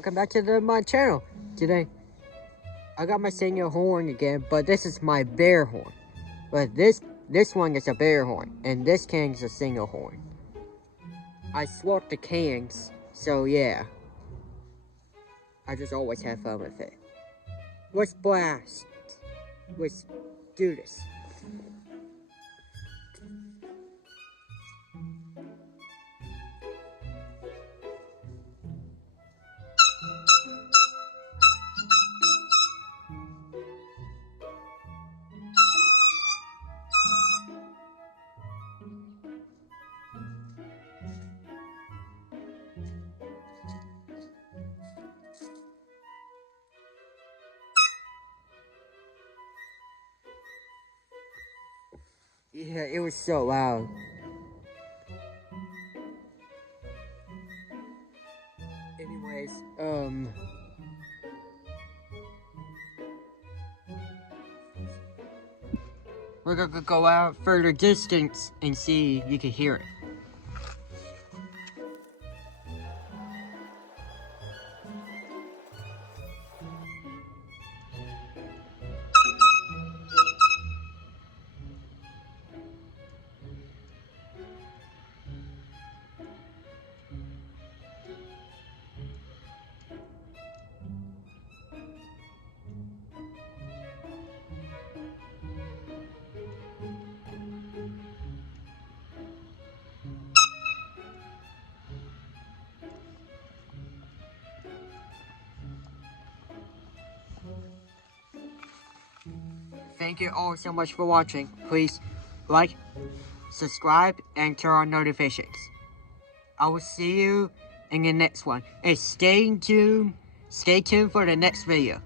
welcome back to my channel. Today, I got my singing horn again, but this is my bear horn. But this one is a bear horn, and this can is a single horn. I swapped the cans, so yeah. I just always have fun with it. Let's blast. Let's do this. Yeah, it was so loud. Anyways, we're gonna go out further distance and see if you can hear it. Thank you all so much for watching. Please like, subscribe, and turn on notifications. I will see you in the next one. And stay tuned for the next video.